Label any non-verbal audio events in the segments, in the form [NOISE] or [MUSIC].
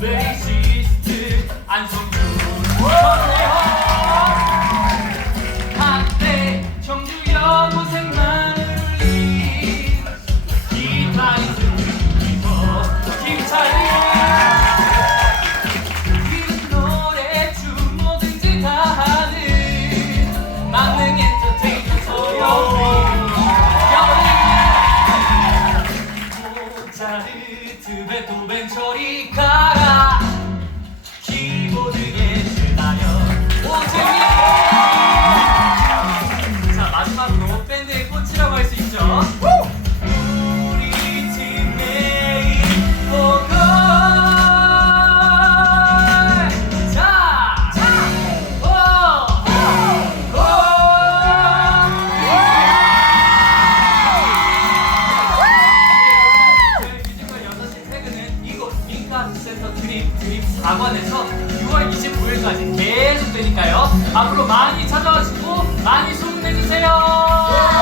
베이 월 29일까지 계속 되니까요. 앞으로 많이 찾아와주시고 많이 소문내주세요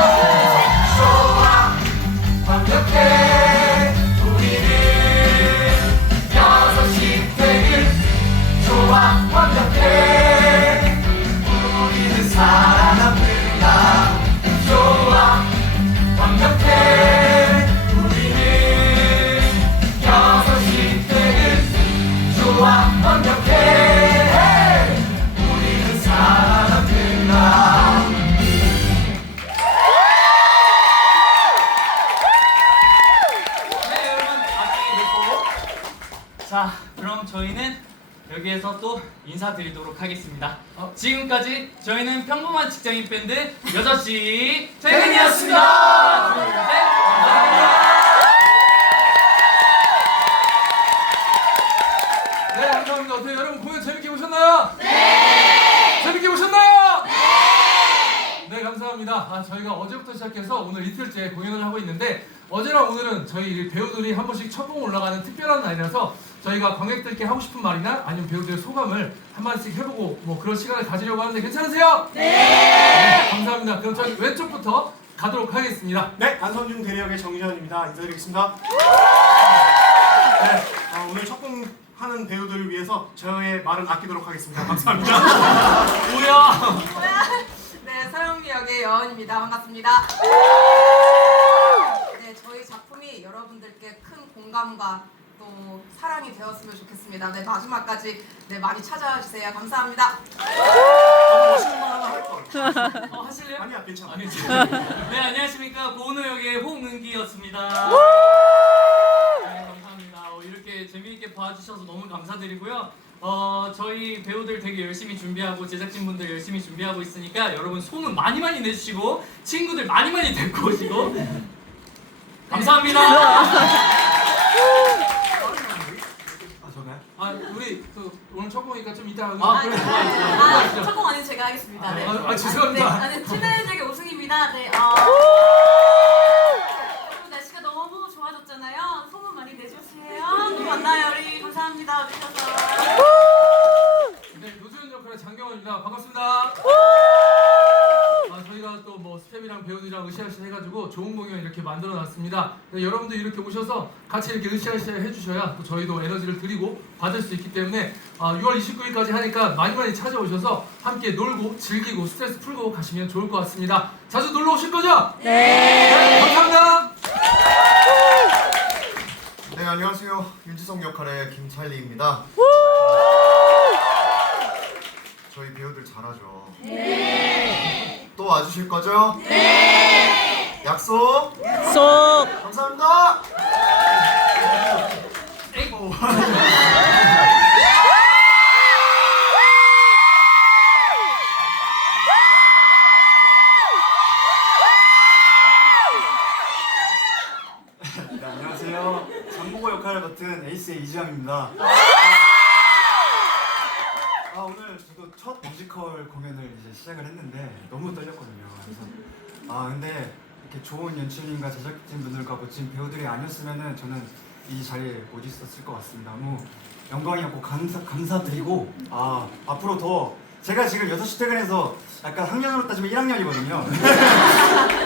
자 그럼 저희는 여기에서 또 인사드리도록 하겠습니다 어, 지금까지 저희는 평범한 직장인 밴드 6시 퇴근이었습니다 둘, 셋, 감사합니다 네, 감사합니다. 어때요? 여러분 공연 재밌게 보셨나요? 네! 재밌게 보셨나요? 네! 네, 감사합니다. 아, 저희가 어제부터 시작해서 오늘 이틀째 공연을 하고 있는데 어제랑 오늘은 저희 배우들이 한 번씩 첫봉 올라가는 특별한 날이라서 저희가 관객들께 하고 싶은 말이나 아니면 배우들의 소감을 한 마디씩 해보고 뭐 그런 시간을 가지려고 하는데 괜찮으세요? 네! 감사합니다. 그럼 저희 왼쪽부터 가도록 하겠습니다. 네, 안선중 대리역의 정지현입니다. 인사드리겠습니다. 네, 어, 오늘 첫공 하는 배우들을 위해서 저의 말은 아끼도록 하겠습니다. 감사합니다. 뭐야 [LAUGHS] 네, 서영미 역의 여원입니다. 반갑습니다. 네, 저희 작품이 여러분들께 큰 공감과 또 사랑이 되었으면 좋겠습니다. 네, 마지막까지 네, 많이 찾아와 주세요. 감사합니다. 아, 멋있는 말 하나 할 걸. 어, 하실래요? 아니야, 괜찮아. 아니, 네 안녕하십니까 고은호 역의 홍은기였습니다. 네 감사합니다. 어, 이렇게 재미있게 봐주셔서 너무 감사드리고요. 어 저희 배우들 되게 열심히 준비하고 제작진분들 열심히 준비하고 있으니까 여러분 소문 많이 많이 내주시고 친구들 많이 많이 데리고 오시고 감사합니다. [LAUGHS] 아, 저가요? 아, 우리 그 오늘 첫 봉이니까 좀 이따 아 그래 좋아요. 아, 좋아요. 첫공 아닌 제가 하겠습니다. 네. 아, 아, 죄송합니다. 네, 나는 친해적의 우승입니다. 네. 어. 여러분 날씨가 너무 좋아졌잖아요. 소문 많이 내주세요. 또 만나요, 우리. 감사합니다. 와주셔서. 네, 노수현 역할의 장경원입니다. 반갑습니다. 아, 저희가 또 배우들이랑 으쌰으쌰 해가지고 좋은 공연 이렇게 만들어놨습니다. 네, 여러분들 이렇게 오셔서 같이 이렇게 으쌰으쌰 해주셔야 또 저희도 에너지를 드리고 받을 수 있기 때문에 아, 6월 29일까지 하니까 많이 많이 찾아오셔서 함께 놀고 즐기고 스트레스 풀고 가시면 좋을 것 같습니다. 자주 놀러 오실 거죠? 네. 감사합니다. 네 안녕하세요 윤지성 역할의 김찰리입니다. 저희 배우들 잘하죠. 네. 또 와주실 거죠? 네. 약속. 약속. 감사합니다. 네, 안녕하세요. 장보고 역할을 맡은 에이스의 이지영입니다. 아, 오늘 저도 첫 뮤지컬 공연을 이제 시작을 했는데 너무 떨렸거든요. 그래서 아 근데 이렇게 좋은 연출님과 제작진 분들과 멋진 배우들이 아니었으면은 저는 이 자리에 못 있었을 것 같습니다. 너무 영광이었고 감사 감사드리고 아 앞으로 더 제가 지금 6시 퇴근해서 약간 학년으로 따지면 1학년이거든요.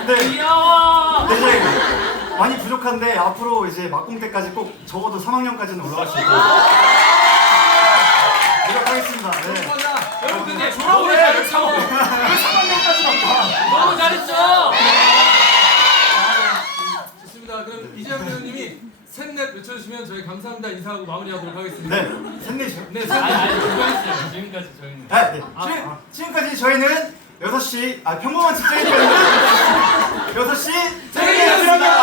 근데 귀여워. 네, 이제 많이 부족한데 앞으로 이제 막공 때까지 꼭 적어도 3학년까지는 올라갈 수 있 하겠습니다. 네. 여러분 근데 네. 네. 너무 잘했어. 너무 잘했어. 아유, 네. 좋습니다. 그럼 이재현 배우님이 셋넷 외쳐주시면 저희 감사합니다 인사하고 마무리하도록 하겠습니다. 네. 샌드위치. 네, 아니 셋넷. 아니 그거였어요. 지금까지 저희는 아, 네. 지금, 지금까지 저희는 6시, 아, 평범한 직장인 때문에 6시, 샌드위치였습니다.